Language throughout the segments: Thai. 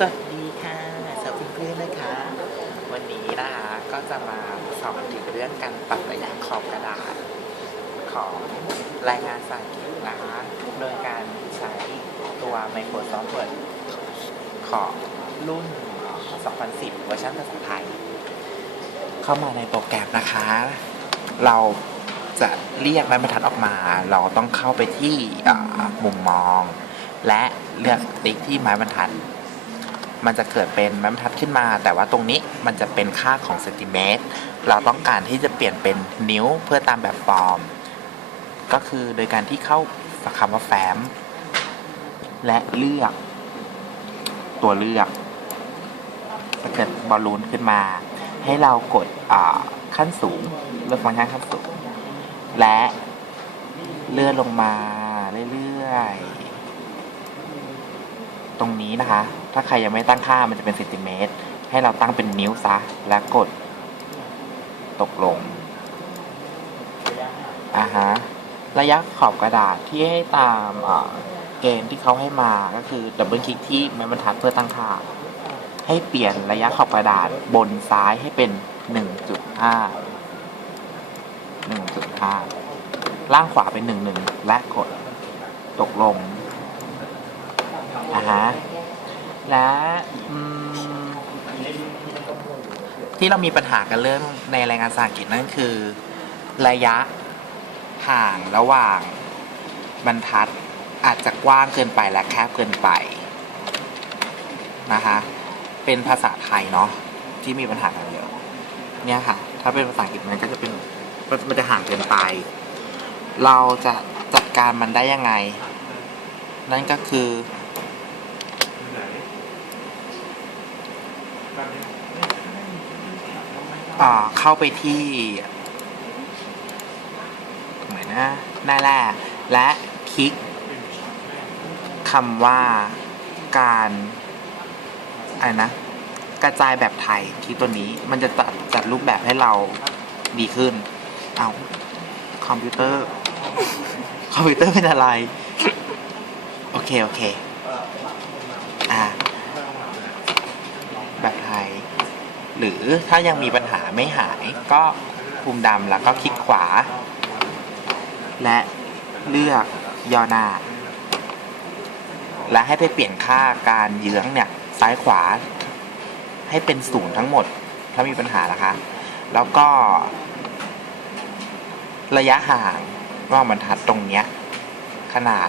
สวัสดีค่ะสวัสดีเพื่อนๆนะคะ วันนี้นะคะก็จะมาสอนถึงเรื่องการปรับระยะขอบกระดาษ ของรายงานภาษาอังกฤษนะคะโดยการใช้ตัว Microsoft Word ของรุ่น 2010 เวอร์ชันภาษาไทย เข้ามาในโปรแกรมนะคะ เราจะเรียกไม้บรรทัดออกมา เราต้องเข้าไปที่มุมมอง และเลือกติ๊กที่ไม้บรรทัด มันจะเกิดเป็นไม้บรรทัดขึ้นมา แต่ว่าตรงนี้มันจะเป็นค่าของเซนติเมตร เราต้องการที่จะเปลี่ยนเป็นนิ้วเพื่อตามแบบฟอร์ม ก็คือโดยการที่เข้าคำว่าแฟ้ม และเลือกตัวเลือกจะเกิดบอลลูนขึ้นมา ให้เรากดขั้นสูง เลือกฟังก์ชันขั้นสูง และเลื่อนลงมาเรื่อยๆ ตรงนี้นะคะ ถ้าใครยังไม่ตั้งค่ามันจะเป็นเซนติเมตร ให้เราตั้งเป็นนิ้วซะ และกดตกลงอ่าฮะ ระยะขอบกระดาษที่ให้ตามเกณฑ์ที่เขาให้มาก็คือดับเบิลคลิกที่ไม้บรรทัดเพื่อตั้งค่า ให้เปลี่ยนระยะขอบกระดาษบนซ้ายให้เป็น 1.5 1.5 ล่างขวาเป็น 11 และกดตกลงอ่าฮะ และอืมที่เรามีปัญหากันเรื่องในรายงานภาษาอังกฤษนั่นคือ ระยะห่างระหว่างบรรทัดอาจจะกว้างเกินไปและแคบเกินไปนะคะเป็นภาษาไทยเนาะที่มีปัญหากันเยอะเนี่ยค่ะ ถ้าเป็นภาษาอังกฤษมันก็จะเป็นมันจะห่างเกินไป เราจะจัดการมันได้ยังไง นั่นก็คือ อ่าเข้าไปที่เหมือนนะหน้าแรกและคลิกคำว่าการอะไรนะ กระจายแบบไทยคลิกตัวนี้มันจะจัดจัดรูปแบบให้เราดีขึ้น เอาคอมพิวเตอร์ คอมพิวเตอร์เป็นอะไร โอเค โอเค แบบไทย หรือถ้ายังมีปัญหาไม่หายก็ปุ่มดำแล้วก็คลิกขวา และเลือกย่อหน้า และให้ไปเปลี่ยนค่าการเยื้องเนี่ยซ้ายขวา ให้เป็นศูนย์ทั้งหมด ถ้ามีปัญหานะคะ แล้วก็ ระยะห่างระหว่างบรรทัดตรงเนี้ยขนาด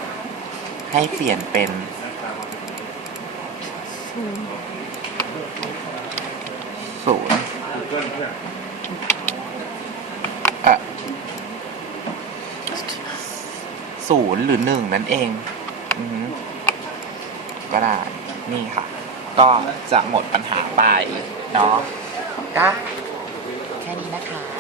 ให้เปลี่ยนเป็น ศูนย์ ศูนย์อศูนย์หรือหนึ่งนั่นเองอือฮึก็ได้ นี่ค่ะ ก็จะหมดปัญหาไป เนาะก็แค่นี้นะคะ